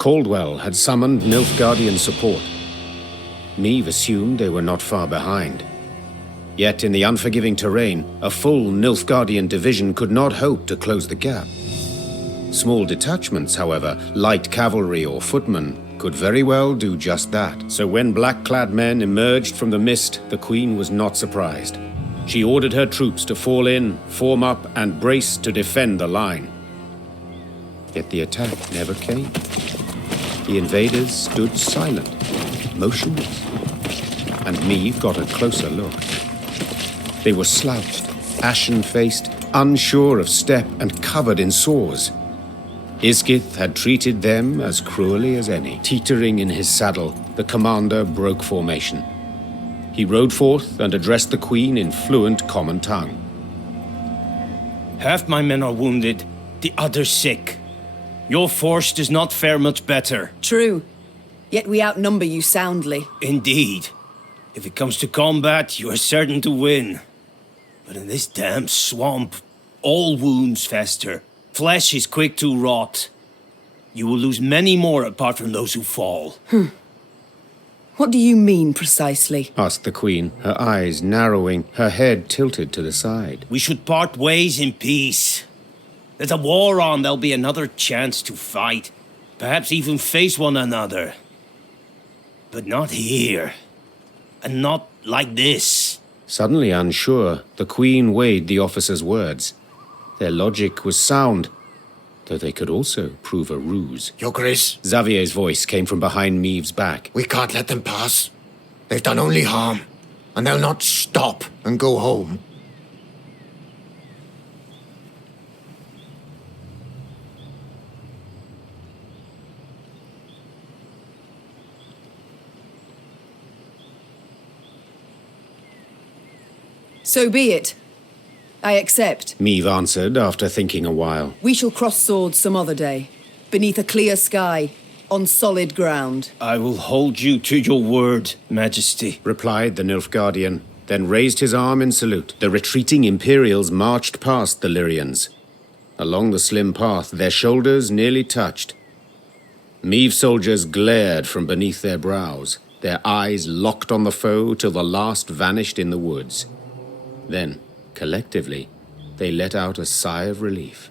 Caldwell had summoned Nilfgaardian support. Meve assumed they were not far behind. Yet in the unforgiving terrain, a full Nilfgaardian division could not hope to close the gap. Small detachments, however, light cavalry or footmen, could very well do just that. So when black-clad men emerged from the mist, the Queen was not surprised. She ordered her troops to fall in, form up, and brace to defend the line. Yet the attack never came. The invaders stood silent, motionless, and Meve got a closer look. They were slouched, ashen-faced, unsure of step, and covered in sores. Isgith had treated them as cruelly as any. Teetering in his saddle, the commander broke formation. He rode forth and addressed the Queen in fluent common tongue. Half my men are wounded, the others sick. Your force does not fare much better. True, yet we outnumber you soundly. Indeed. If it comes to combat, you are certain to win. But in this damp swamp, all wounds fester. Flesh is quick to rot. You will lose many more apart from those who fall. What do you mean precisely? Asked the Queen, her eyes narrowing, her head tilted to the side. We should part ways in peace. There's a war on, there'll be another chance to fight. Perhaps even face one another. But not here. And not like this. Suddenly unsure, the Queen weighed the officer's words. Their logic was sound, though they could also prove a ruse. Your Grace, Xavier's voice came from behind Meve's back. we can't let them pass. They've done only harm, and they'll not stop and go home. So be it. I accept. Meve answered after thinking a while. We shall cross swords some other day, beneath a clear sky, on solid ground. I will hold you to your word, Majesty. Replied the Nilfgaardian, then raised his arm in salute. The retreating Imperials marched past the Lyrians. Along the slim path, their shoulders nearly touched. Meve soldiers glared from beneath their brows, their eyes locked on the foe till the last vanished in the woods. Then, collectively, they let out a sigh of relief.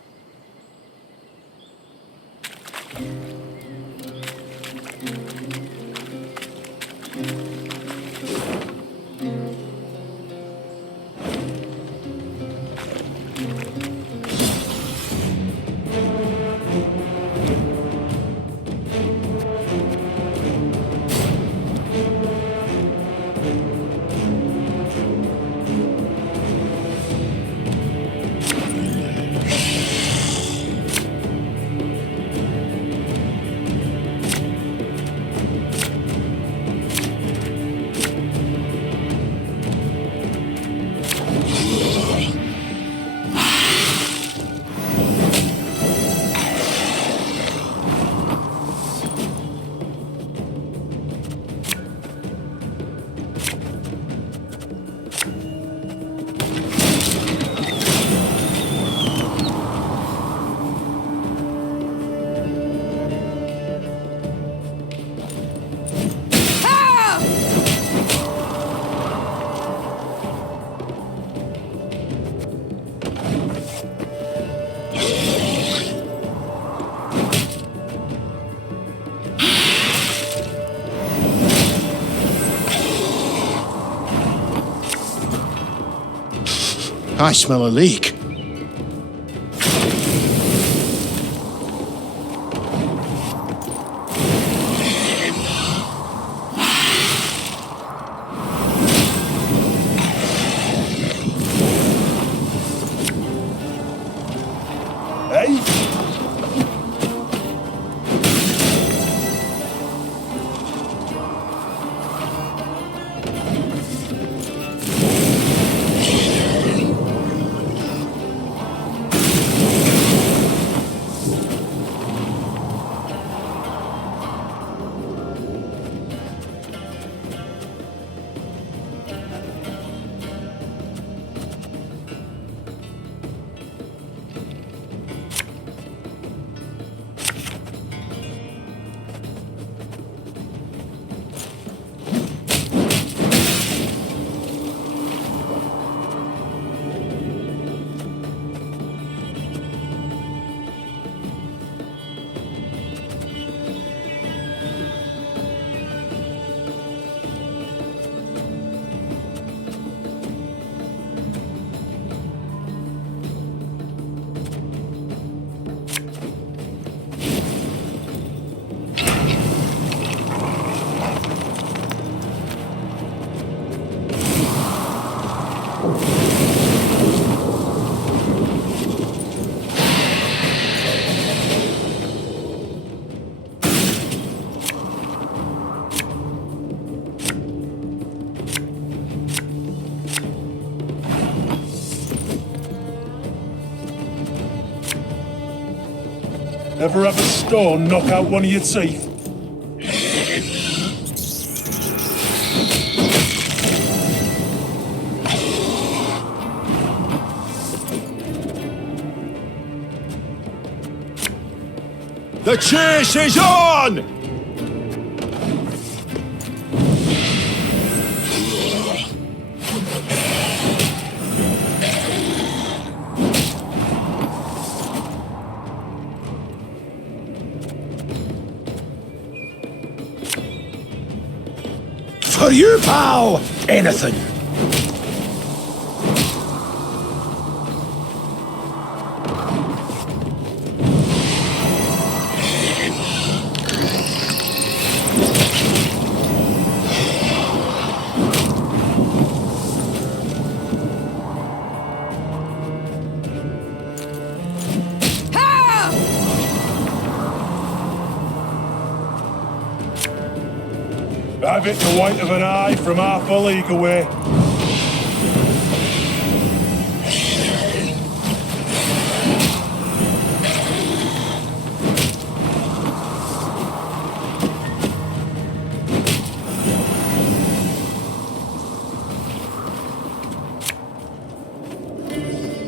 I smell a leak. Ever have a stone knock out one of your teeth? The chase is on! For you, pal! Anything! Have it the white of an eye from half a league away.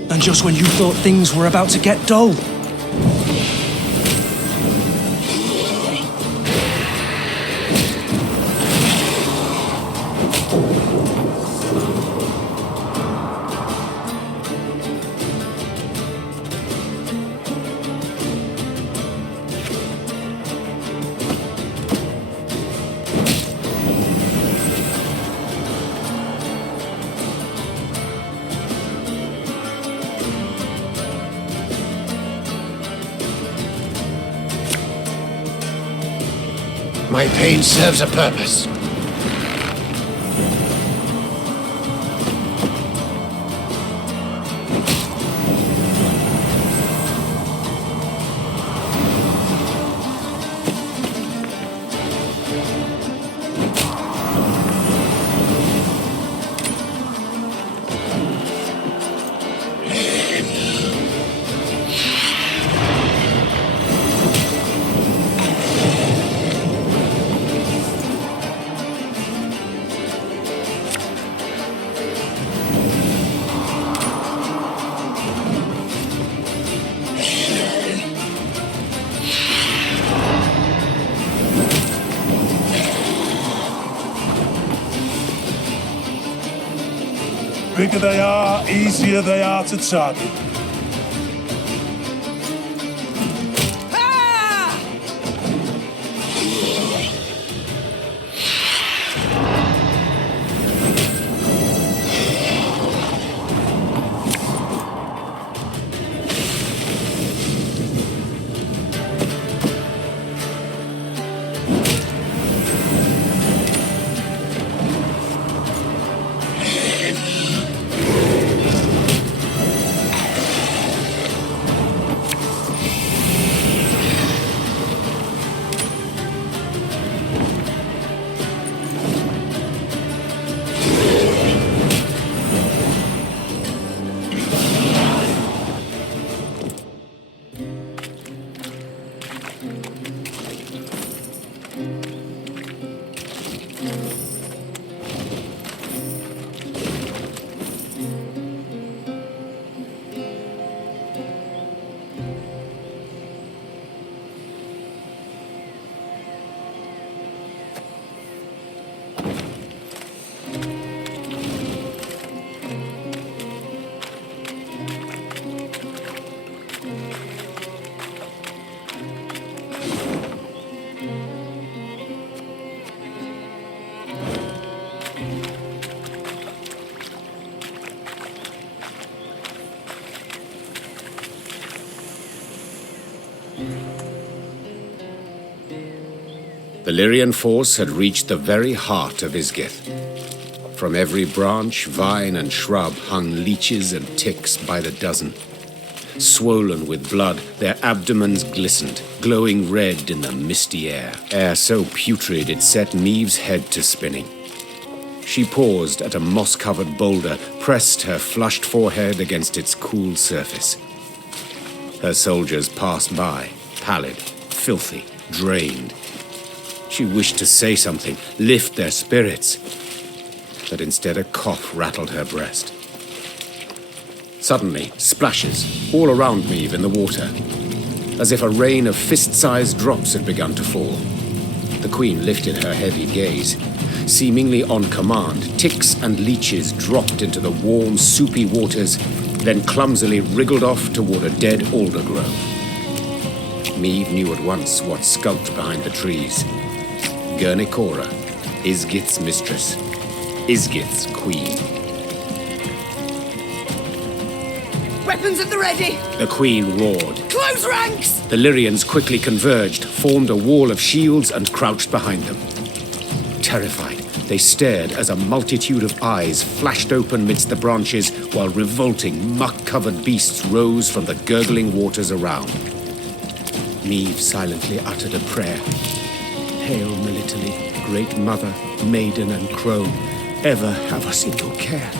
And just when you thought things were about to get dull. My pain serves a purpose. Bigger they are, easier they are to target. The Lyrian force had reached the very heart of Isgith. From every branch, vine, and shrub hung leeches and ticks by the dozen. Swollen with blood, their abdomens glistened, glowing red in the misty air. Air so putrid it set Neve's head to spinning. She paused at a moss-covered boulder, pressed her flushed forehead against its cool surface. Her soldiers passed by, pallid, filthy, drained. She wished to say something, lift their spirits, but instead a cough rattled her breast. Suddenly, splashes all around Meve in the water, as if a rain of fist-sized drops had begun to fall. The Queen lifted her heavy gaze. Seemingly on command, ticks and leeches dropped into the warm, soupy waters, then clumsily wriggled off toward a dead alder grove. Meve knew at once what skulked behind the trees. Gurnikora, Isgith's mistress, Isgith's queen. Weapons at the ready! The Queen roared. Close ranks! The Lyrians quickly converged, formed a wall of shields, and crouched behind them. Terrified, they stared as a multitude of eyes flashed open midst the branches while revolting, muck-covered beasts rose from the gurgling waters around. Meve silently uttered a prayer. Hail, Melitele, great mother, maiden and crone, ever have us in your care.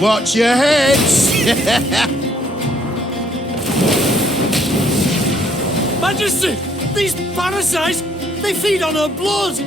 Watch your heads! Majesty! These parasites, they feed on her blood!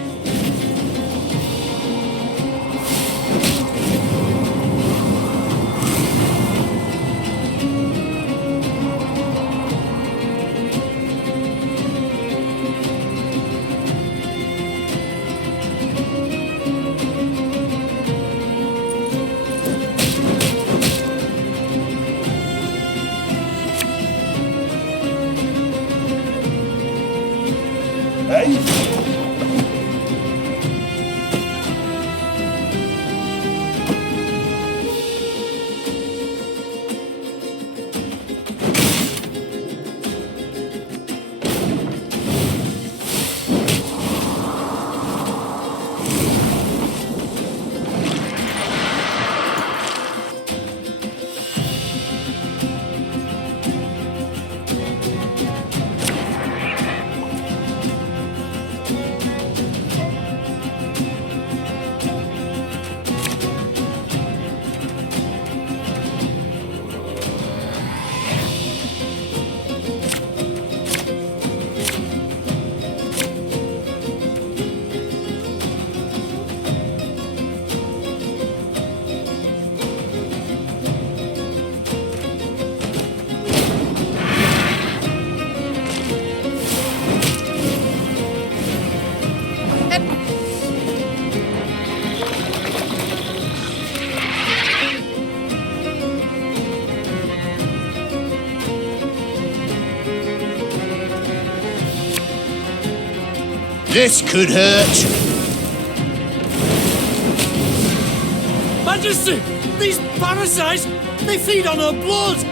Hey? This could hurt. Majesty! These parasites, they feed on her blood!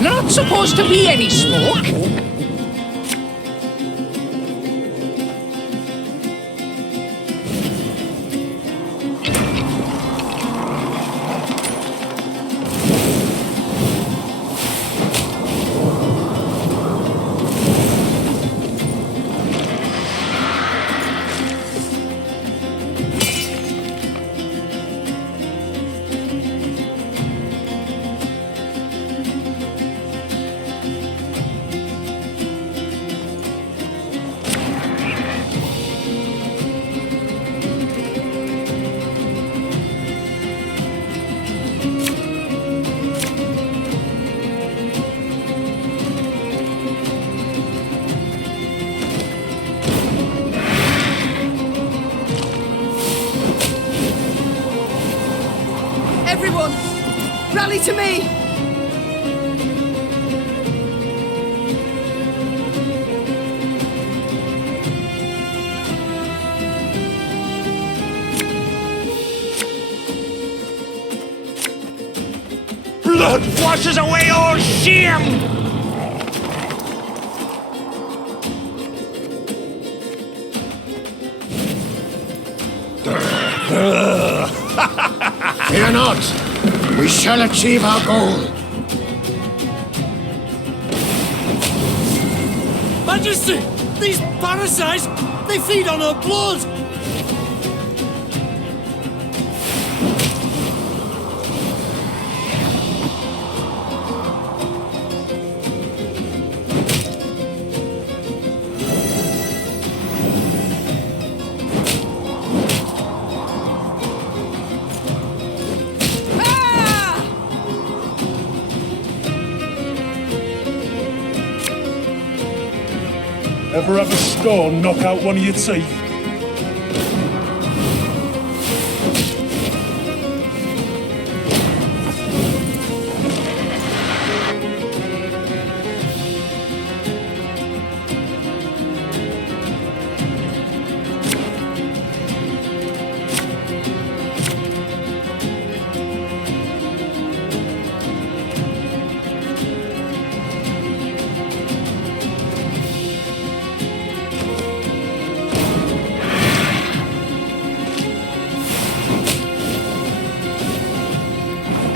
Not supposed to be any smoke. Everyone, rally to me! Blood washes away all shame! Fear not. We shall achieve our goal. Majesty! These parasites, they feed on her blood! Ever have a stone knock out one of your teeth?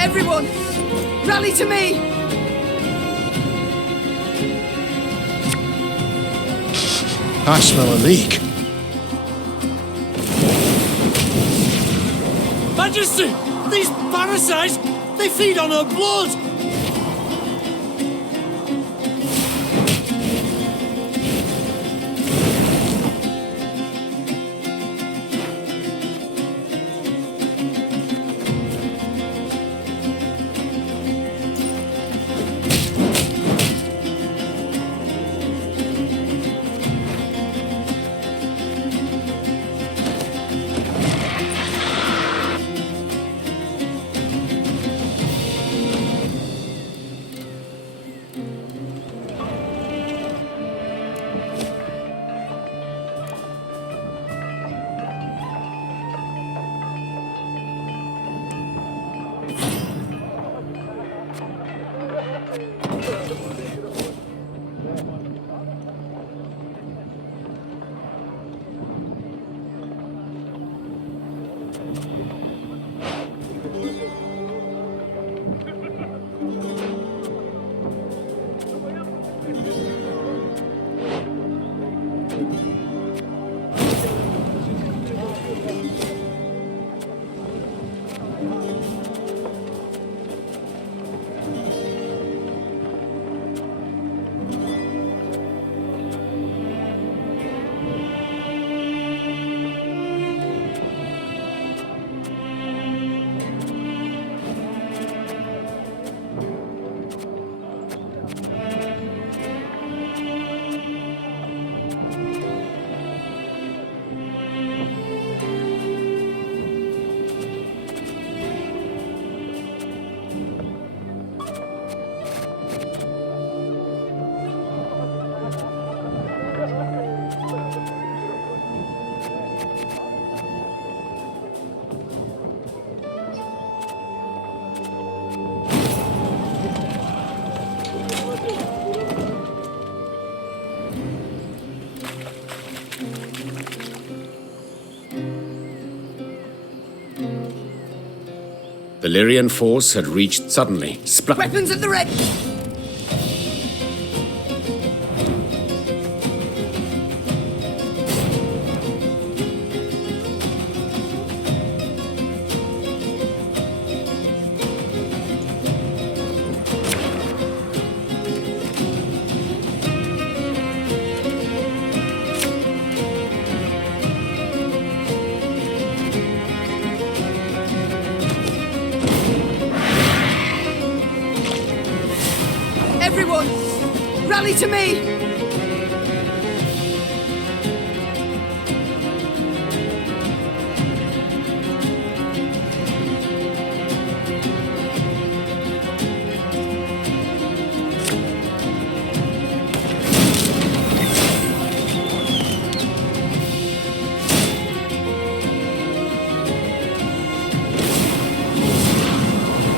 Everyone, rally to me! I smell a leak. Majesty! These parasites, they feed on her blood! The Lyrian force had reached suddenly, Weapons at the red! Everyone, rally to me!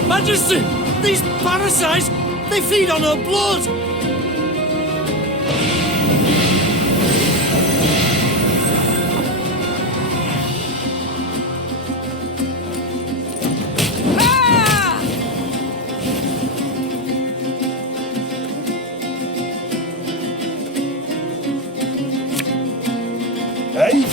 Majesty! These parasites, they feed on her blood! Ah! Hey?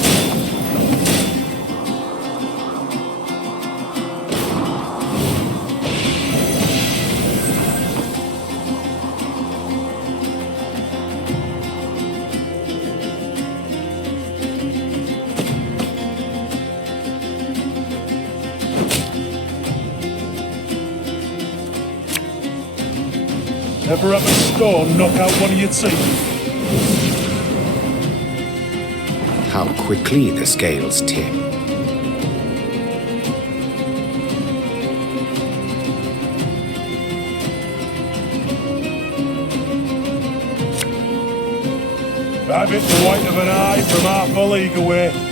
Ever have a stone knock out one of your teeth? how quickly the scales tip. I've hit the white of an eye from half a league away.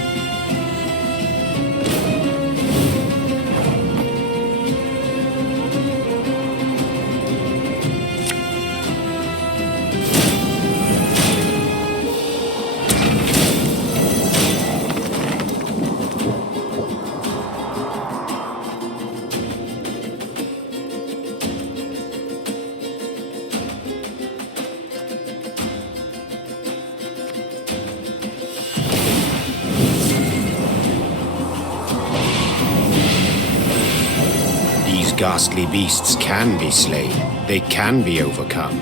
These ghastly beasts can be slain. They can be overcome.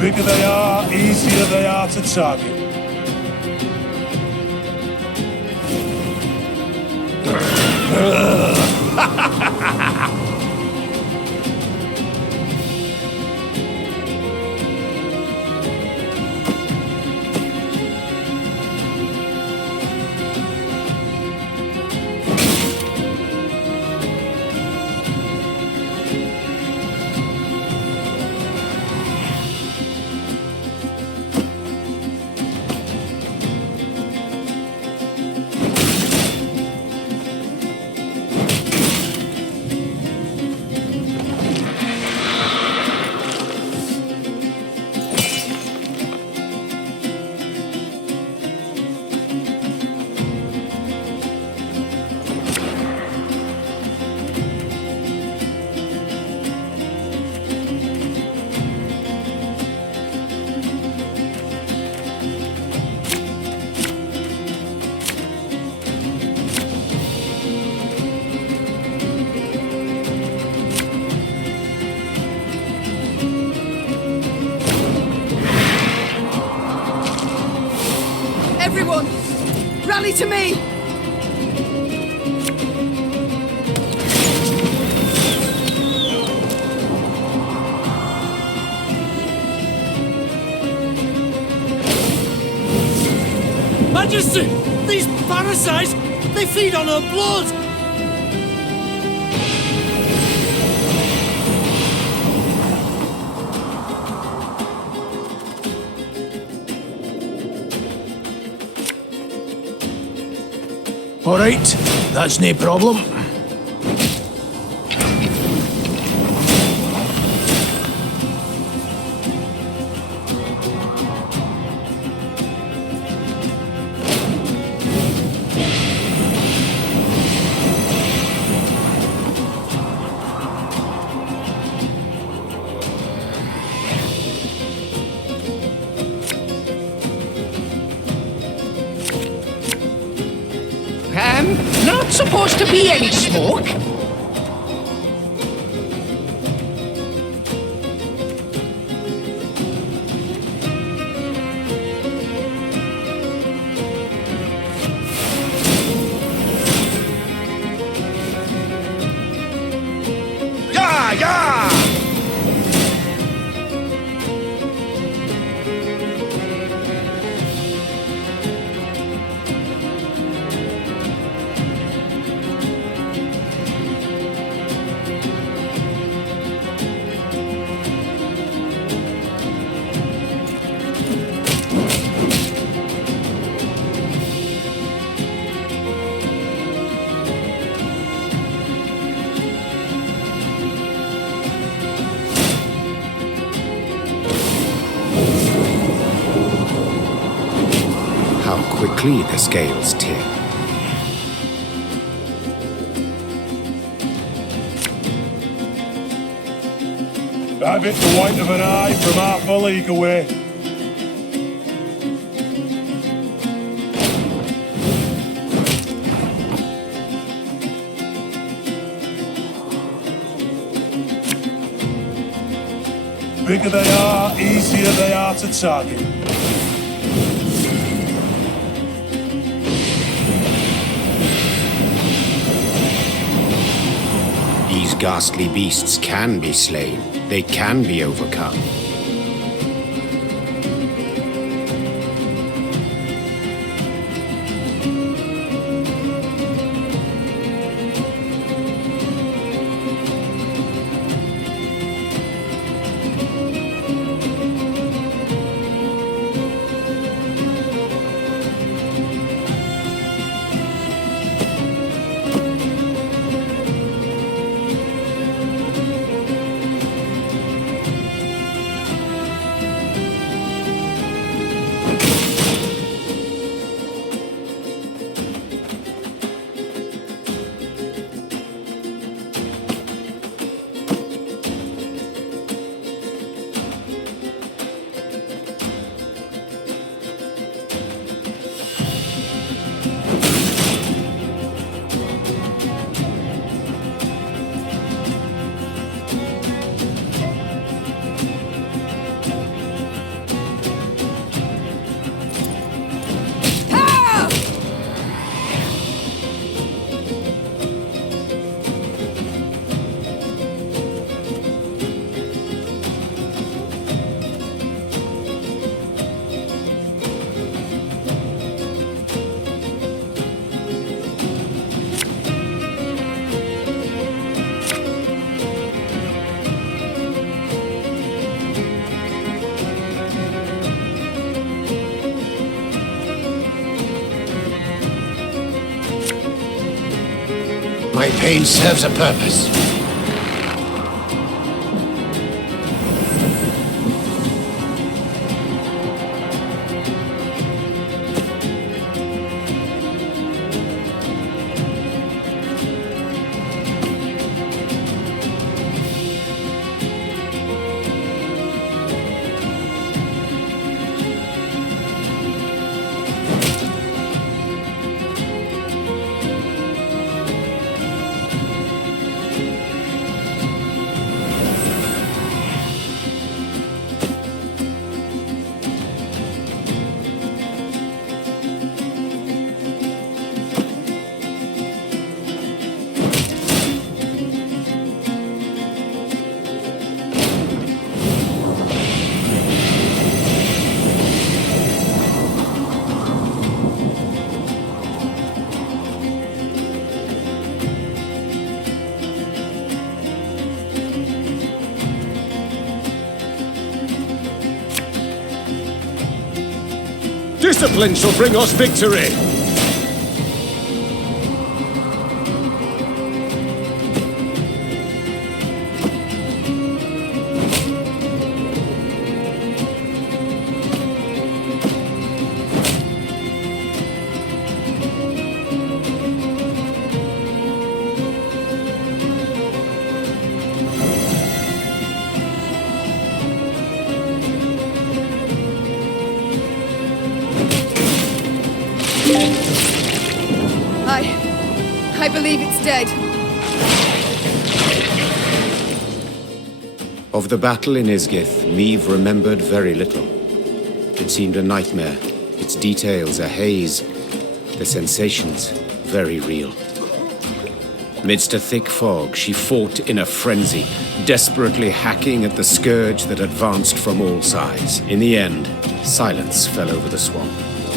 Bigger they are, easier they are to target. Everyone, rally to me! Majesty! These parasites, they feed on her blood! All right, that's no problem. Not supposed to be any smoke. Yeah, yeah! How quickly the scales tip. Have it the white of an eye from half a league away. Bigger they are, easier they are to target. These ghastly beasts can be slain. They can be overcome. My pain serves a purpose. Discipline shall bring us victory! I believe it's dead. Of the battle in Isgith, Meve remembered very little. It seemed a nightmare, its details a haze, the sensations very real. Midst a thick fog, she fought in a frenzy, desperately hacking at the scourge that advanced from all sides. In the end, silence fell over the swamp.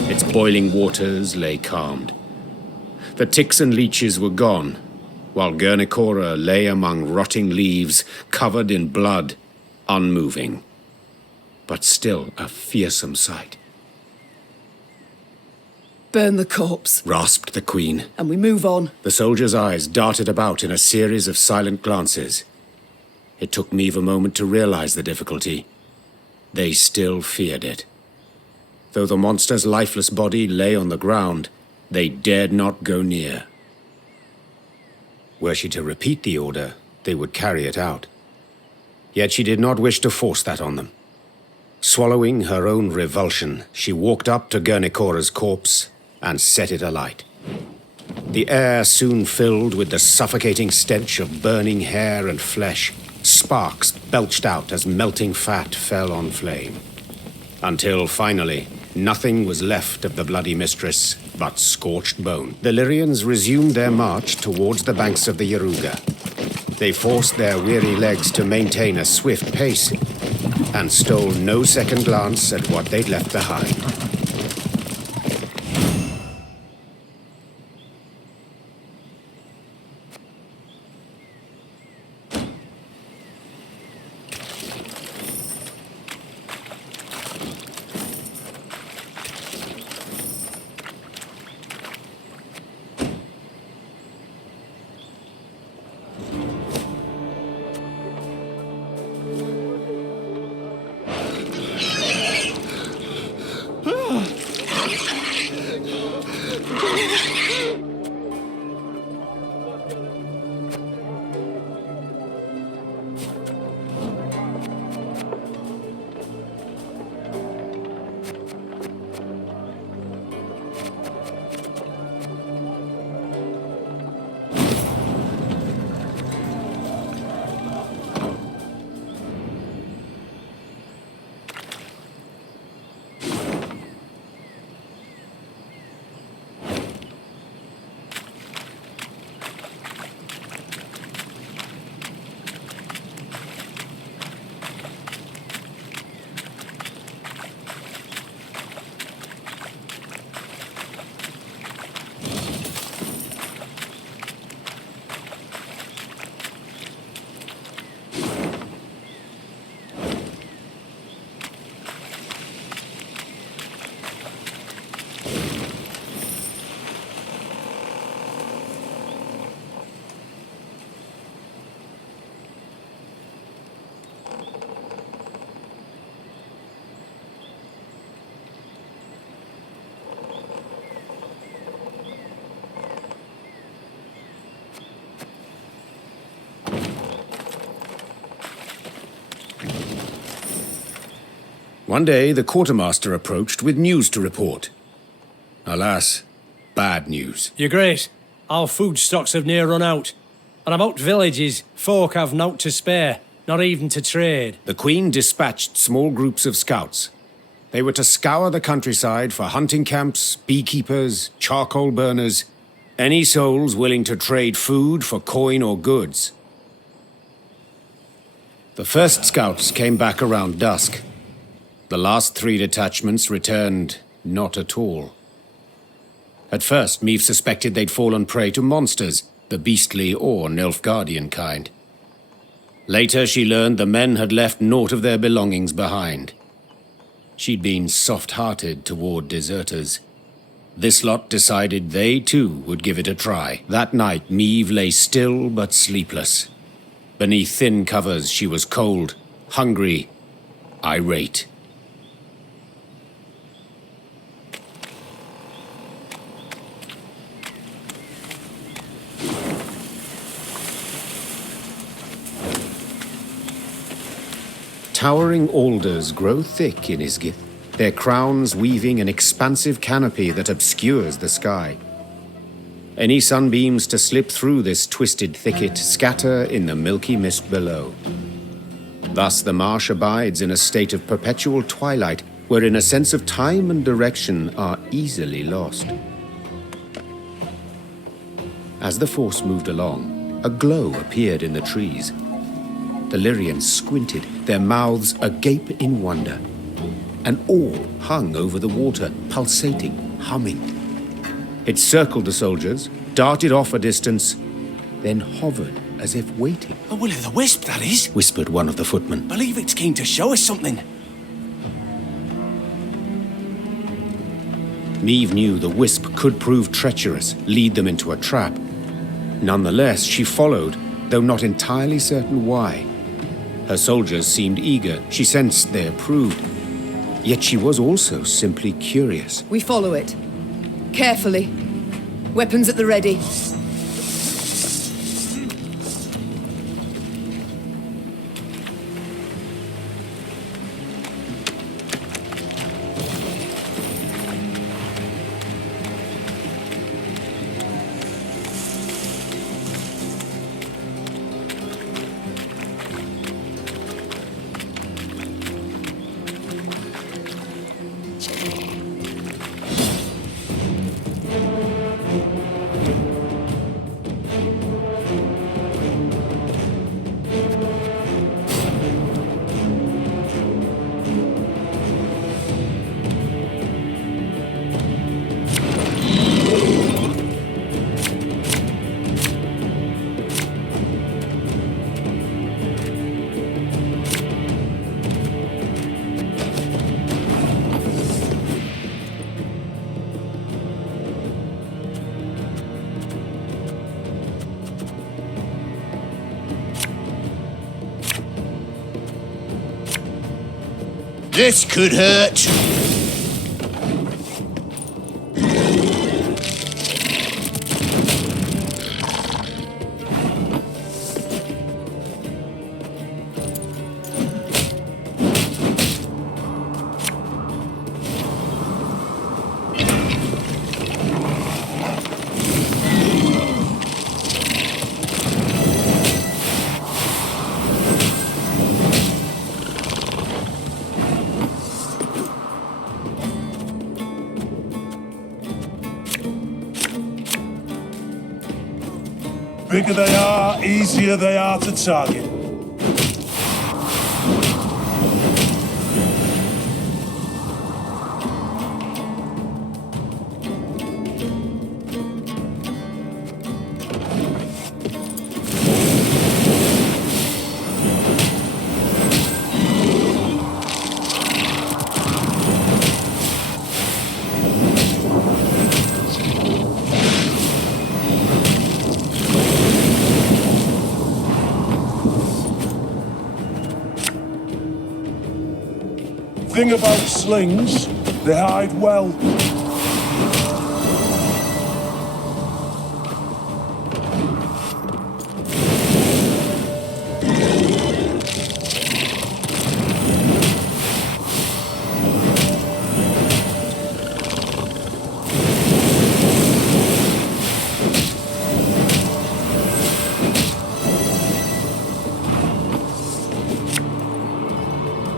Its boiling waters lay calmed. The ticks and leeches were gone, while Guernicora lay among rotting leaves, covered in blood, unmoving. But still a fearsome sight. Burn the corpse, Rasped the queen. and we move on. The soldier's eyes darted about in a series of silent glances. It took Meve a moment to realize the difficulty. They still feared it. Though the monster's lifeless body lay on the ground, they dared not go near. Were she to repeat the order, they would carry it out. Yet she did not wish to force that on them. Swallowing her own revulsion, she walked up to Guernicora's corpse and set it alight. The air soon filled with the suffocating stench of burning hair and flesh. Sparks belched out as melting fat fell on flame. Until finally, nothing was left of the bloody mistress but scorched bone. The Lyrians resumed their march towards the banks of the Yaruga. They forced their weary legs to maintain a swift pace and stole no second glance at what they'd left behind. One day, the quartermaster approached with news to report. Alas, bad news. You're great. Our food stocks have near run out. And about villages, folk have naught to spare, not even to trade. The Queen dispatched small groups of scouts. They were to scour the countryside for hunting camps, beekeepers, charcoal burners, any souls willing to trade food for coin or goods. The first scouts came back around dusk. The last 3 detachments returned not at all. At first, Meve suspected they'd fallen prey to monsters, the beastly or Nilfgaardian kind. Later, she learned the men had left naught of their belongings behind. She'd been soft-hearted toward deserters. This lot decided they too would give it a try. That night, Meve lay still but sleepless. Beneath thin covers, she was cold, hungry, irate. Towering alders grow thick in Isgith, their crowns weaving an expansive canopy that obscures the sky. Any sunbeams to slip through this twisted thicket scatter in the milky mist below. Thus the marsh abides in a state of perpetual twilight, wherein a sense of time and direction are easily lost. As the force moved along, a glow appeared in the trees. The Lyrians squinted, their mouths agape in wonder. An orb hung over the water, pulsating, humming. It circled the soldiers, darted off a distance, then hovered as if waiting. A will-o'-the-wisp, that is. Whispered one of the footmen. Believe it's keen to show us something. Meve knew the wisp could prove treacherous, lead them into a trap. Nonetheless, she followed, though not entirely certain why. Her soldiers seemed eager. She sensed they approved. Yet she was also simply curious. We follow it. Carefully. Weapons at the ready. This could hurt. Bigger they are, easier they are to target. Thing about slings, they hide well.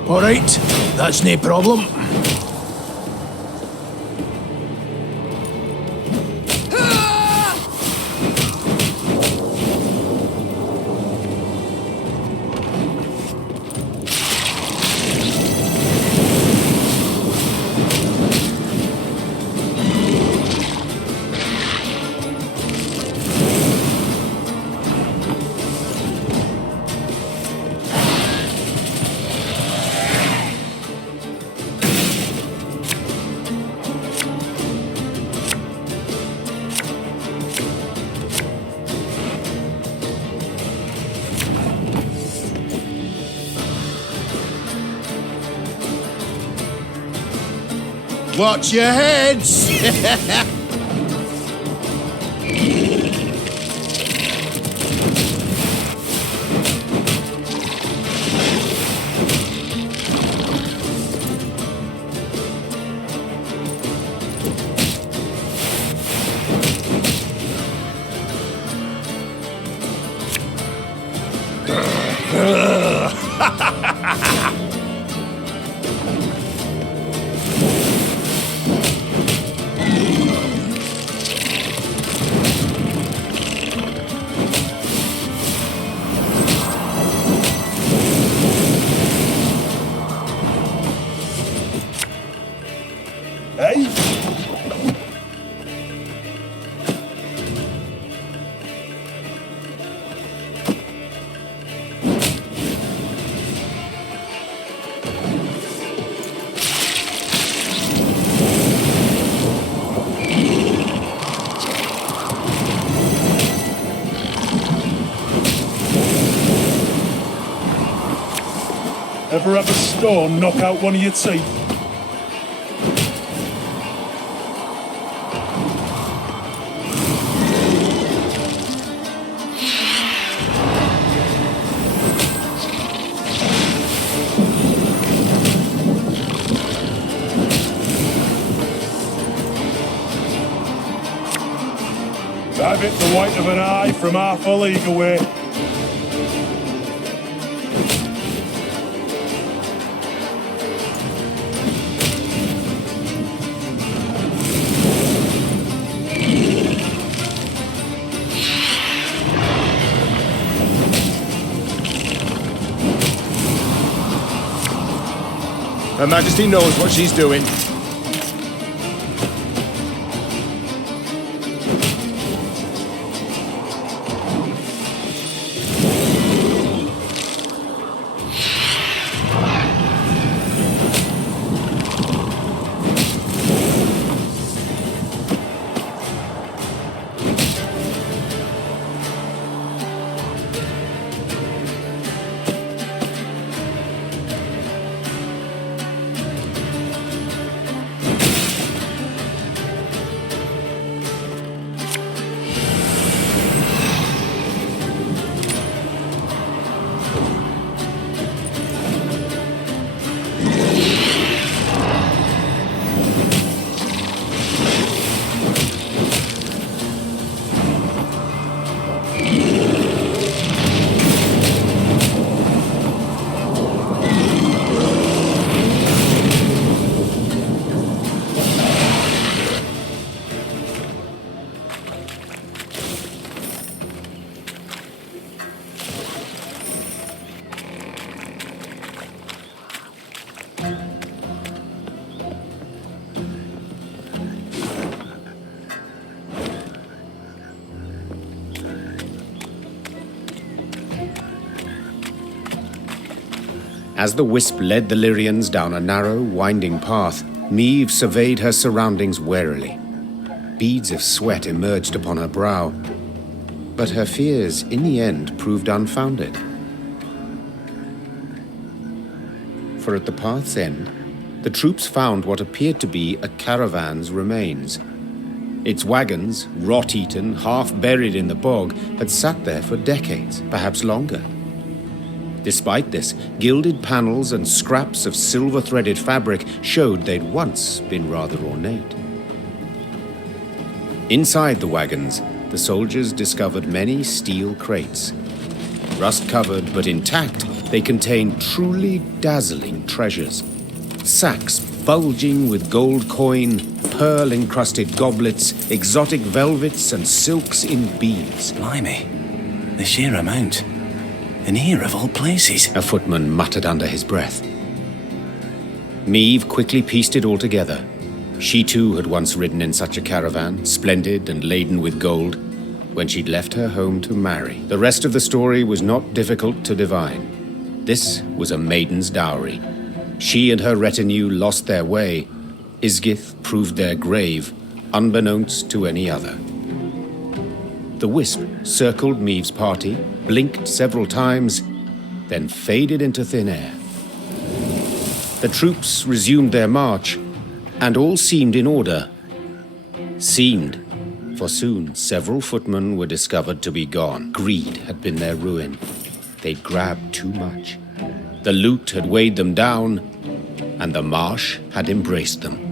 All right, that's no problem. Watch your heads! Hey? Ever have a stone knock out one of your teeth? I've hit the white of an eye from half a league away. Her Majesty knows what she's doing. As the wisp led the Lyrians down a narrow, winding path, Meve surveyed her surroundings warily. Beads of sweat emerged upon her brow, but her fears, in the end, proved unfounded. For at the path's end, the troops found what appeared to be a caravan's remains. Its wagons, rot-eaten, half-buried in the bog, had sat there for decades, perhaps longer. Despite this, gilded panels and scraps of silver-threaded fabric showed they'd once been rather ornate. Inside the wagons, the soldiers discovered many steel crates. Rust-covered but intact, they contained truly dazzling treasures. Sacks bulging with gold coin, pearl-encrusted goblets, exotic velvets and silks in beads. Blimey, the sheer amount. And here of all places. A footman muttered under his breath. Meve quickly pieced it all together. She too had once ridden in such a caravan, splendid and laden with gold, when she'd left her home to marry. The rest of the story was not difficult to divine. This was a maiden's dowry. She and her retinue lost their way. Isgith proved their grave, unbeknownst to any other. The wisp circled Meve's party, blinked several times, then faded into thin air. The troops resumed their march, and all seemed in order. Seemed, for soon several footmen were discovered to be gone. Greed had been their ruin. They'd grabbed too much. The loot had weighed them down, and the marsh had embraced them.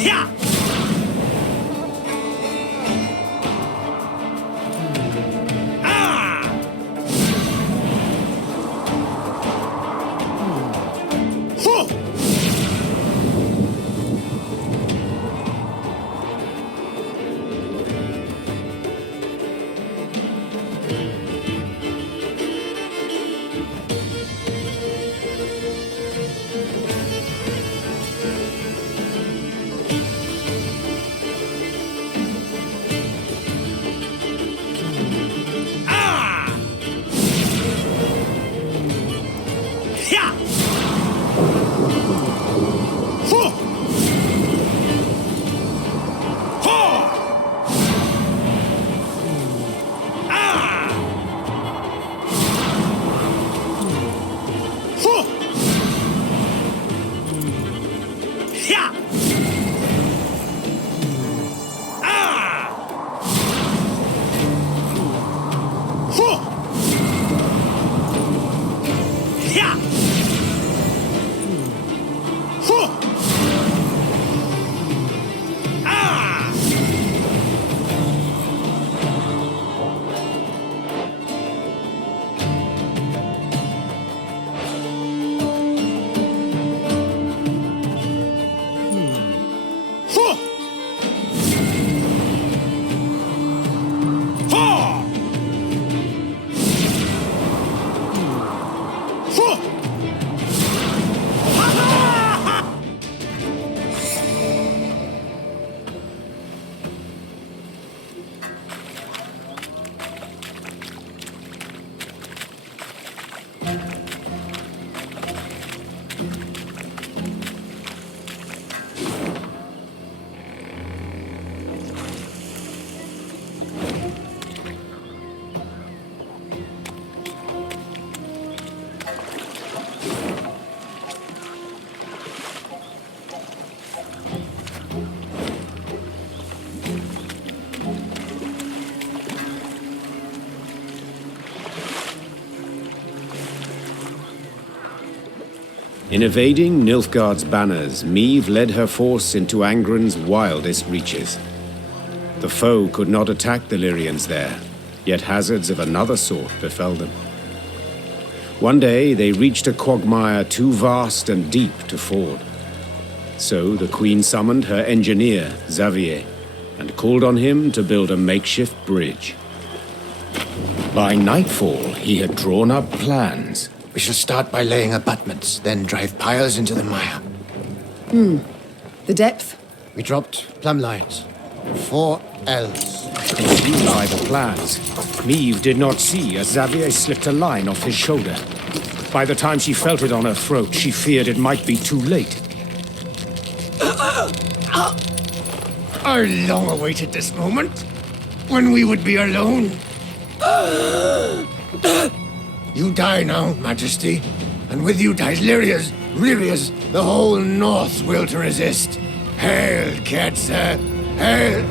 Yeah! Ah! Huh! In evading Nilfgaard's banners, Meve led her force into Angren's wildest reaches. The foe could not attack the Lyrians there, yet hazards of another sort befell them. One day they reached a quagmire too vast and deep to ford. So the Queen summoned her engineer, Xavier, and called on him to build a makeshift bridge. By nightfall, he had drawn up plans. We shall start by laying abutments, then drive piles into the mire. The depth? We dropped plumb lines. 4 L's. Confused by the plans, Meve did not see as Xavier slipped a line off his shoulder. By the time she felt it on her throat, she feared it might be too late. I long awaited this moment, when we would be alone. You die now, Majesty, and with you dies Lyria's, the whole North's will to resist. Hail, Ketzer, hail!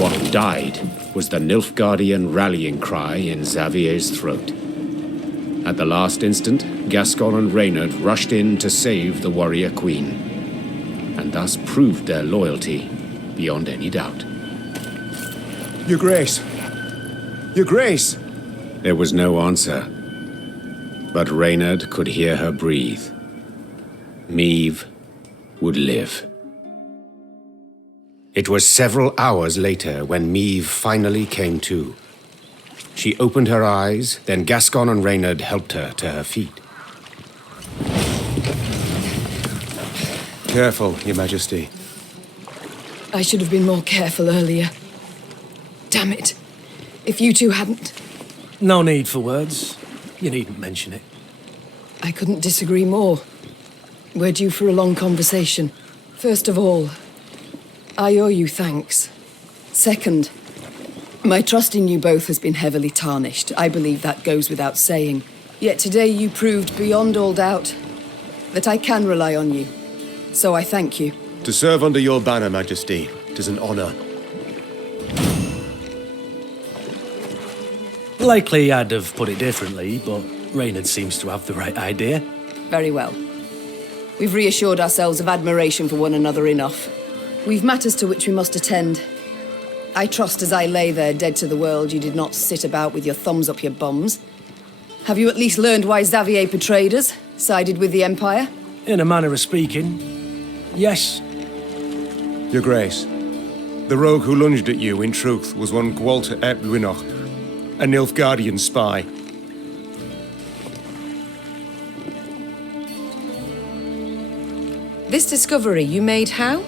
What died was the Nilfgaardian rallying cry in Xavier's throat. At the last instant, Gascon and Reynard rushed in to save the warrior queen, and thus proved their loyalty beyond any doubt. Your Grace! Your Grace! There was no answer, but Reynard could hear her breathe. Meve would live. It was several hours later when Meve finally came to. She opened her eyes, then Gascon and Reynard helped her to her feet. Careful, Your Majesty. I should have been more careful earlier. Damn it. If you two hadn't... No need for words. You needn't mention it. I couldn't disagree more. We're due for a long conversation. First of all, I owe you thanks. Second, my trust in you both has been heavily tarnished. I believe that goes without saying. Yet today you proved beyond all doubt that I can rely on you. So I thank you. To serve under your banner, Majesty, 'tis an honor. Likely I'd have put it differently, but Reynard seems to have the right idea. Very well. We've reassured ourselves of admiration for one another enough. We've matters to which we must attend. I trust as I lay there dead to the world, you did not sit about with your thumbs up your bums. Have you at least learned why Xavier betrayed us, sided with the Empire? In a manner of speaking, yes. Your Grace, the rogue who lunged at you, in truth, was one Gwalter ep Luinoch, a Nilfgaardian spy. This discovery you made how?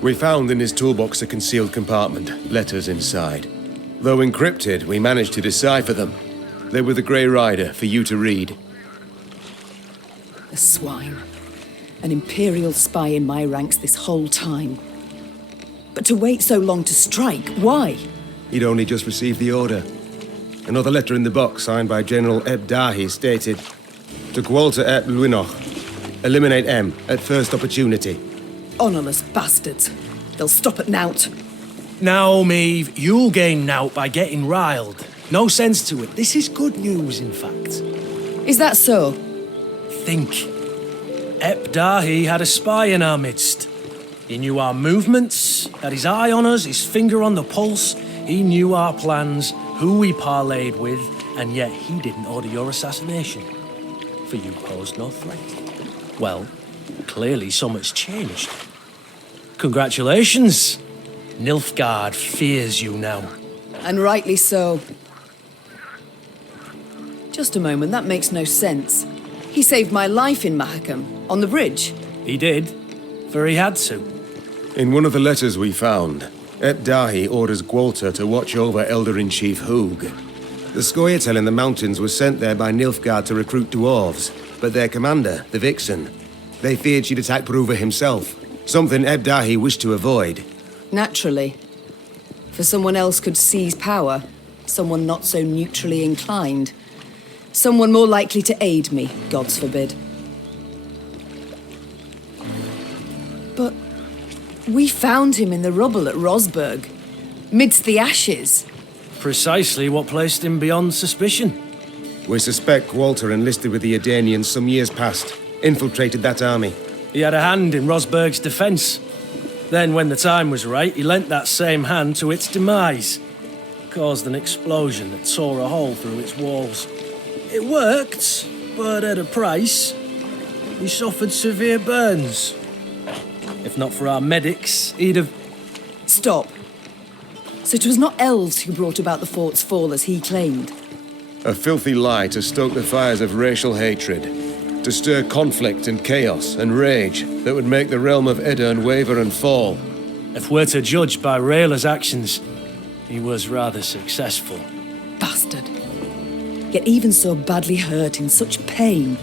We found in his toolbox a concealed compartment, letters inside. Though encrypted, we managed to decipher them. They were the Grey Rider for you to read. The swine. An Imperial spy in my ranks this whole time. But to wait so long to strike, why? He'd only just received the order. Another letter in the box, signed by General Eb Dahi, stated, "To Gwalter ep Luinoch, eliminate M at first opportunity." Honourless bastards. They'll stop at nought. Now, Maeve, you'll gain nought by getting riled. No sense to it. This is good news, in fact. Is that so? Think. Ep Dahi had a spy in our midst. He knew our movements, had his eye on us, his finger on the pulse. He knew our plans, who we parlayed with, and yet he didn't order your assassination. For you posed no threat. Well, clearly something's changed. Congratulations. Nilfgaard fears you now. And rightly so. Just a moment, that makes no sense. He saved my life in Mahakam, on the bridge. He did, for he had to. In one of the letters we found, Ep Dahi orders Gwalter to watch over Elder-in-Chief Hoog. The Scoia'tael in the mountains was sent there by Nilfgaard to recruit dwarves, but their commander, the Vixen, they feared she'd attack Bruva himself, something Eb Dahi wished to avoid. Naturally. For someone else could seize power, someone not so neutrally inclined. Someone more likely to aid me, gods forbid. But we found him in the rubble at Rosberg, midst the ashes. Precisely what placed him beyond suspicion. We suspect Gwalter enlisted with the Edanians some years past, infiltrated that army. He had a hand in Rosberg's defense. Then, when the time was right, he lent that same hand to its demise. Caused an explosion that tore a hole through its walls. It worked, but at a price. He suffered severe burns. If not for our medics, he'd have... Stop. So it was not elves who brought about the fort's fall as he claimed? A filthy lie to stoke the fires of racial hatred, to stir conflict and chaos and rage that would make the realm of Edirn waver and fall. If we're to judge by Rayla's actions, he was rather successful. Bastard. Yet even so badly hurt, in such pain,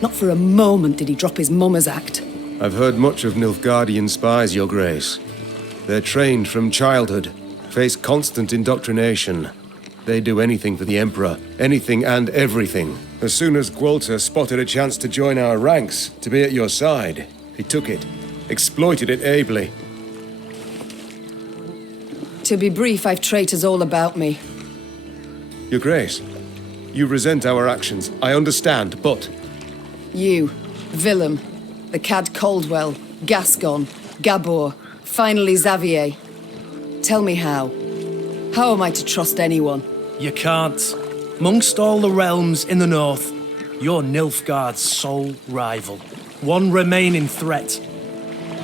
not for a moment did he drop his mummer's act. I've heard much of Nilfgaardian spies, Your Grace. They're trained from childhood, face constant indoctrination. They do anything for the Emperor, anything and everything. As soon as Gwalter spotted a chance to join our ranks, to be at your side, he took it, exploited it ably. To be brief, I've traitors all about me. Your Grace, you resent our actions, I understand, but... You, Willem, the Cad Caldwell, Gascon, Gabor, finally Xavier. Tell me how. How am I to trust anyone? You can't. Amongst all the realms in the north, you're Nilfgaard's sole rival. One remaining threat.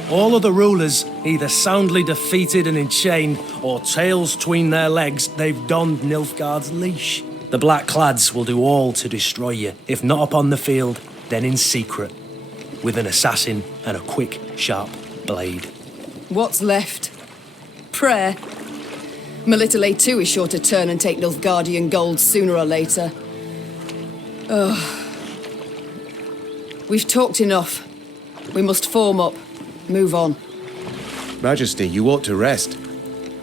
All other rulers either soundly defeated and enchained, or tails tween their legs, they've donned Nilfgaard's leash. The Black-Clads will do all to destroy you, if not upon the field, then in secret, with an assassin and a quick, sharp blade. What's left? Prayer. Melitele too is sure to turn and take Nilfgaardian gold sooner or later. Ugh. We've talked enough. We must form up. Move on. Majesty, you ought to rest.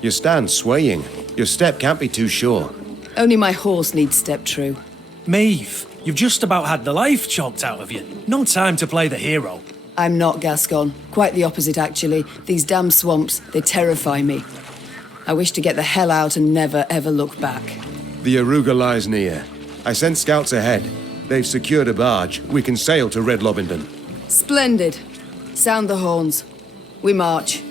Your stand swaying. Your step can't be too sure. Only my horse needs step true. Maeve, you've just about had the life choked out of you. No time to play the hero. I'm not Gascon. Quite the opposite, actually. These damn swamps, they terrify me. I wish to get the hell out and never, ever look back. The Aruga lies near. I sent scouts ahead. They've secured a barge. We can sail to Red Lobington. Splendid. Sound the horns. We march.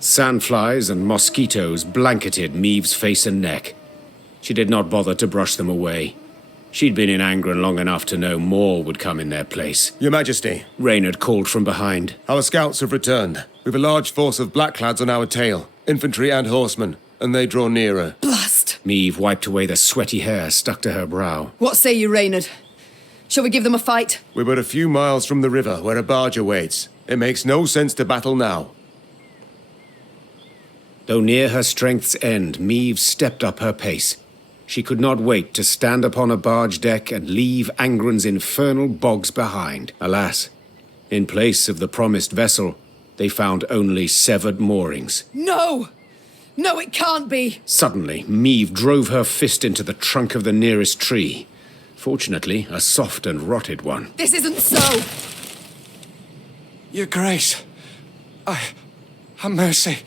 Sandflies and mosquitoes blanketed Maeve's face and neck. She did not bother to brush them away. She'd been in Angren long enough to know more would come in their place. Your Majesty, Reynard called from behind. our scouts have returned. We've a large force of blackclads on our tail, infantry and horsemen, and they draw nearer. Blast! Maeve wiped away the sweaty hair stuck to her brow. What say you, Reynard? Shall we give them a fight? We're but a few miles from the river where a barge awaits. It makes no sense to battle now. Though near her strength's end, Maeve stepped up her pace. She could not wait to stand upon a barge deck and leave Angren's infernal bogs behind. Alas, in place of the promised vessel, they found only severed moorings. No! No, it can't be! Suddenly, Maeve drove her fist into the trunk of the nearest tree. Fortunately, a soft and rotted one. This isn't so! Your Grace, have mercy.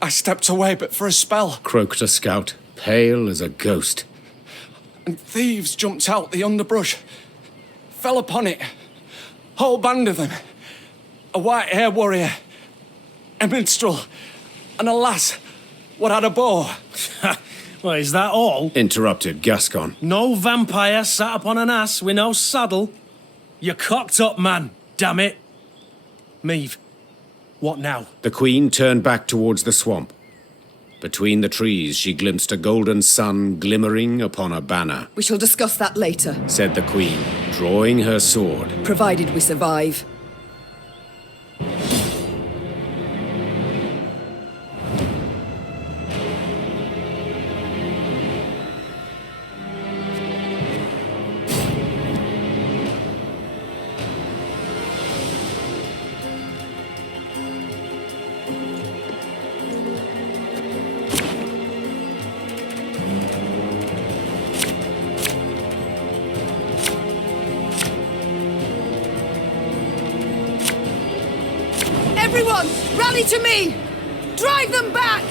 I stepped away but for a spell. Croaked a scout, pale as a ghost. And thieves jumped out the underbrush. Fell upon it. Whole band of them. A white-haired warrior. A minstrel. And a lass what had a bow. Well, is that all? Interrupted Gascon. No vampire sat upon an ass with no saddle? You're cocked up, man. Damn it. Maeve, what now? The Queen turned back towards the swamp. Between the trees, she glimpsed a golden sun glimmering upon a banner. We shall discuss that later, Said the Queen, drawing her sword. provided we survive. Everyone, rally to me! Drive them back!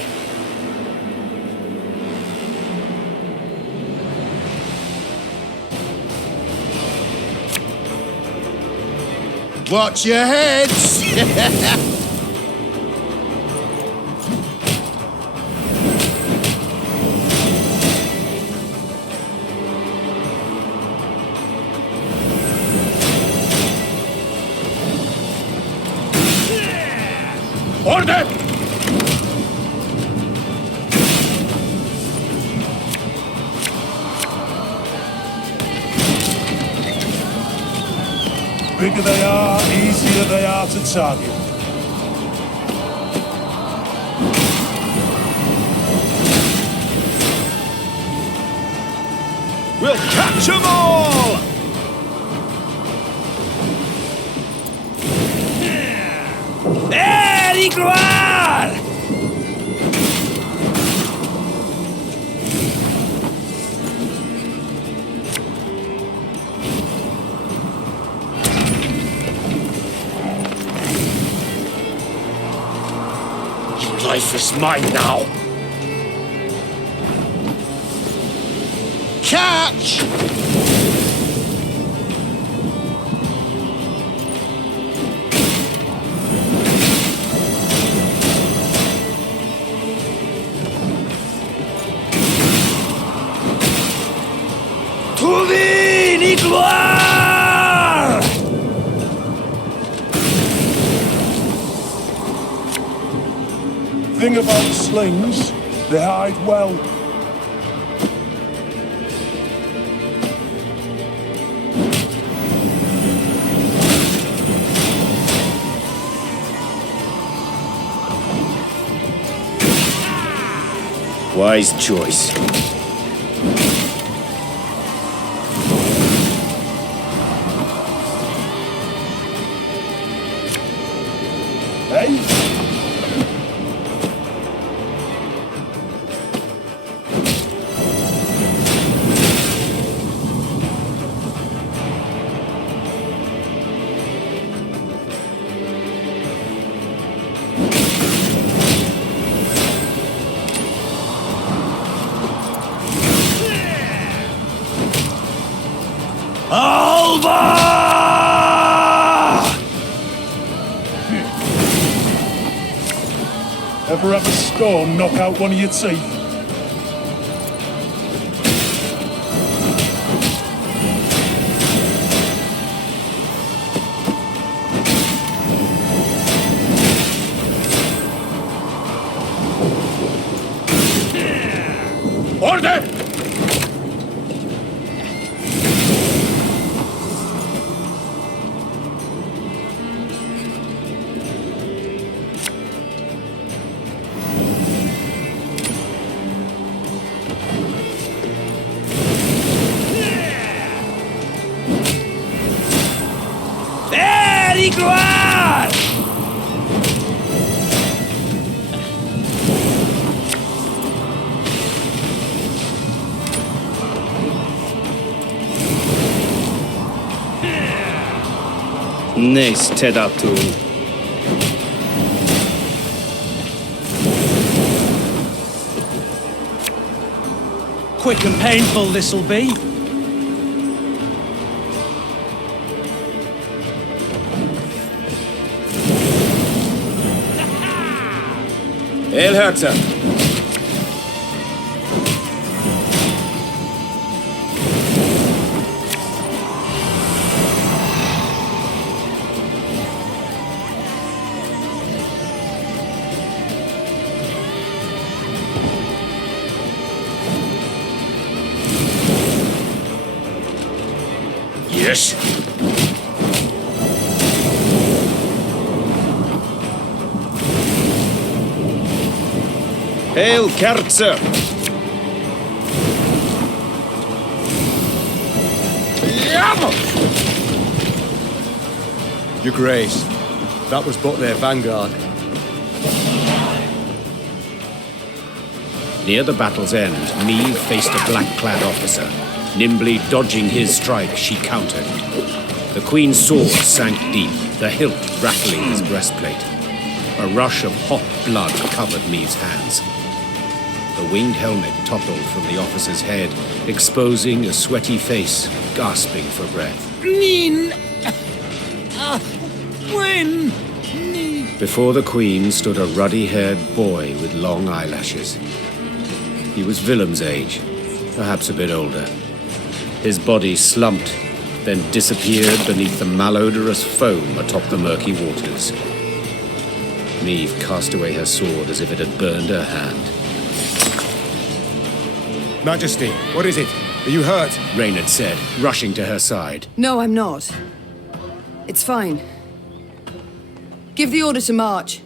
Watch your heads! Order! Bigger they are, easier they are to target. We'll catch them all! ¡Eh, gloire! Your life is mine now. Catch! To thee, gloire! Thing about slings, they hide well. Wise choice. Hey? Ever have a storm knock out one of your teeth? Order! gloire! Nice Tedatu. Quick and painful this'll be. El Herzer. Yes. Hail, Kerzer! Your Grace, that was but their vanguard. Near the battle's end, Meve faced a black-clad officer. Nimbly dodging his strike, she countered. The Queen's sword sank deep, the hilt rattling his breastplate. A rush of hot blood covered Meve's hands. The winged helmet toppled from the officer's head, exposing a sweaty face, gasping for breath. Nin! When? Before the Queen stood a ruddy-haired boy with long eyelashes. He was Willem's age, perhaps a bit older. His body slumped, then disappeared beneath the malodorous foam atop the murky waters. Niamh cast away her sword as if it had burned her hand. Majesty, what is it? Are you hurt? Reynard said, rushing to her side. No, I'm not. It's fine. Give the order to march.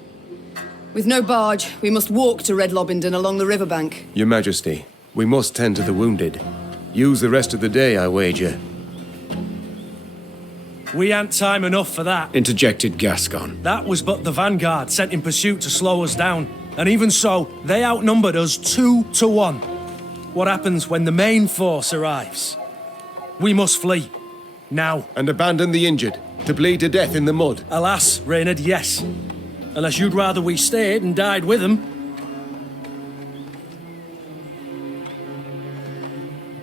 With no barge, we must walk to Red Lobington along the riverbank. Your Majesty, we must tend to the wounded. Use the rest of the day, I wager. We ain't time enough for that. Interjected Gascon. That was but the vanguard sent in pursuit to slow us down. And even so, they outnumbered us 2 to 1. What happens when the main force arrives? We must flee. Now. And abandon the injured, to bleed to death in the mud. Alas, Reynard, yes. Unless you'd rather we stayed and died with them.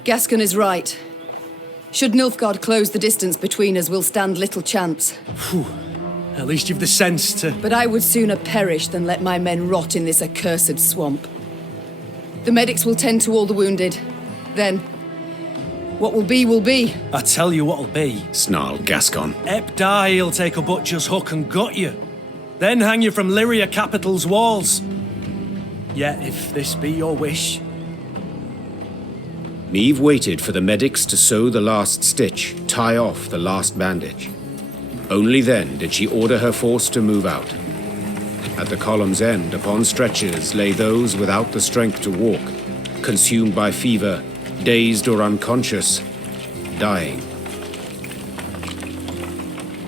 Gascon is right. Should Nilfgaard close the distance between us, we'll stand little chance. Phew. At least you've the sense to... But I would sooner perish than let my men rot in this accursed swamp. The medics will tend to all the wounded. Then, what will be, will be. I tell you what'll be. Snarled Gascon. Ep die, he'll take a butcher's hook and gut you. Then hang you from Lyria capital's walls. Yet, if this be your wish... Niamh waited for the medics to sew the last stitch, tie off the last bandage. Only then did she order her force to move out. At the column's end, upon stretchers, lay those without the strength to walk, consumed by fever, dazed or unconscious, dying.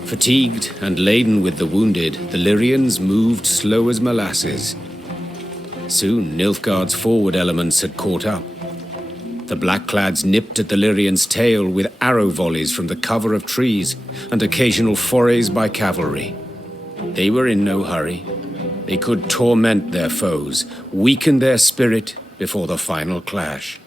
Fatigued and laden with the wounded, the Lyrians moved slow as molasses. Soon Nilfgaard's forward elements had caught up. The Blackclads nipped at the Lyrians' tail with arrow volleys from the cover of trees and occasional forays by cavalry. They were in no hurry. They could torment their foes, weaken their spirit before the final clash.